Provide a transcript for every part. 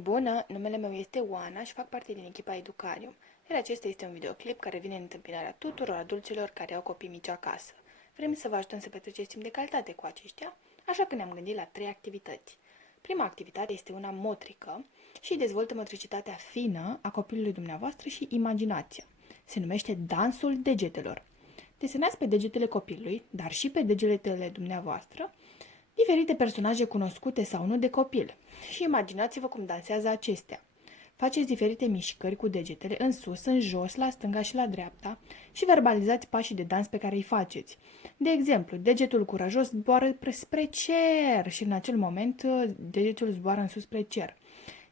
Bună, numele meu este Oana și fac parte din echipa Educarium, iar acesta este un videoclip care vine în întâmpinarea tuturor adulților care au copii mici acasă. Vrem să vă ajutăm să petreceți timp de calitate cu aceștia, așa că ne-am gândit la 3 activități. Prima activitate este una motrică și dezvoltă motricitatea fină a copilului dumneavoastră și imaginația. Se numește dansul degetelor. Desenați pe degetele copilului, dar și pe degetele dumneavoastră, diferite personaje cunoscute sau nu de copil și imaginați-vă cum dansează acestea. Faceți diferite mișcări cu degetele în sus, în jos, la stânga și la dreapta și verbalizați pașii de dans pe care îi faceți. De exemplu, degetul curajos zboară spre cer și în acel moment degetul zboară în sus spre cer.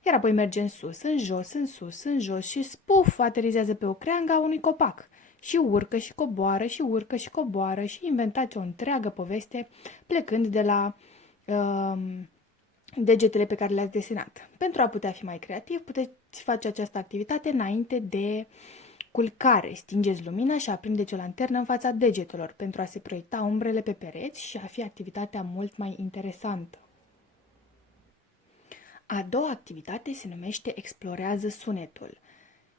Iar apoi merge în sus, în jos, în sus, în jos și spuf, aterizează pe o creangă a unui copac. Și urcă și coboară și urcă și coboară și inventați o întreagă poveste plecând de la degetele pe care le-ați desenat. Pentru a putea fi mai creativ, puteți face această activitate înainte de culcare. Stingeți lumina și aprindeți o lanternă în fața degetelor pentru a se proiecta umbrele pe pereți și a fi activitatea mult mai interesantă. A doua activitate se numește Explorează sunetul.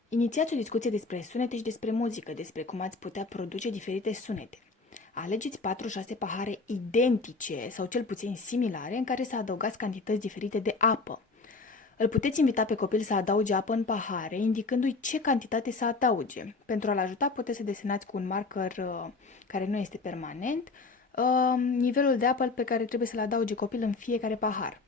Inițiați o discuție despre sunete și despre muzică, despre cum ați putea produce diferite sunete. Alegeți 4-6 pahare identice sau cel puțin similare în care să adăugați cantități diferite de apă. Îl puteți invita pe copil să adauge apă în pahare, indicându-i ce cantitate să adauge. Pentru a-l ajuta, puteți să desenați cu un marker care nu este permanent nivelul de apă pe care trebuie să-l adauge copil în fiecare pahar.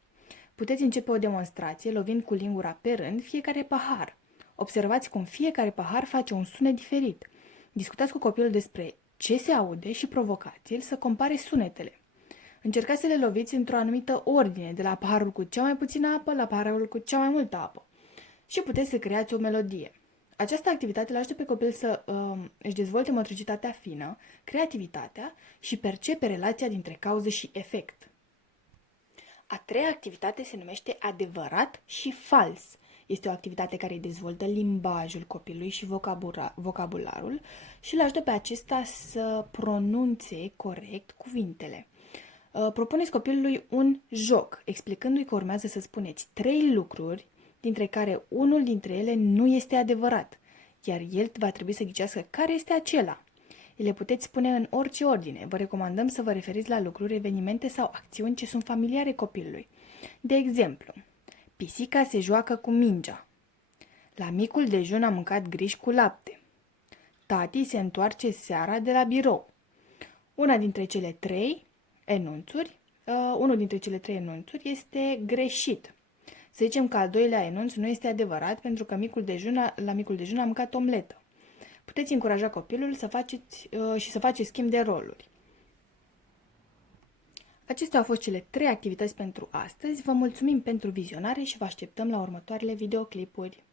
Puteți începe o demonstrație lovind cu lingura pe rând fiecare pahar. Observați cum fiecare pahar face un sunet diferit. Discutați cu copilul despre ce se aude și provocați-l să compare sunetele. Încercați să le loviți într-o anumită ordine, de la paharul cu cea mai puțină apă la paharul cu cea mai multă apă. Și puteți să creați o melodie. Această activitate îl ajută pe copil să își dezvolte motricitatea fină, creativitatea și percepe relația dintre cauză și efect. A treia activitate se numește Adevărat și Fals. Este o activitate care îi dezvoltă limbajul copilului și vocabularul și îl ajută pe acesta să pronunțe corect cuvintele. Propuneți copilului un joc, explicându-i că urmează să spuneți 3 lucruri, dintre care unul dintre ele nu este adevărat, iar el va trebui să ghicească care este acela. Le puteți spune în orice ordine. Vă recomandăm să vă referiți la lucruri, evenimente sau acțiuni ce sunt familiare copilului. De exemplu, pisica se joacă cu mingea. La micul dejun a mâncat griși cu lapte. Tati se întoarce seara de la birou. Unul dintre cele trei enunțuri este greșit. Să zicem că al doilea enunț nu este adevărat pentru că la micul dejun a mâncat omletă. Puteți încuraja copilul să faceți schimb de roluri. Acestea au fost cele 3 activități pentru astăzi. Vă mulțumim pentru vizionare și vă așteptăm la următoarele videoclipuri.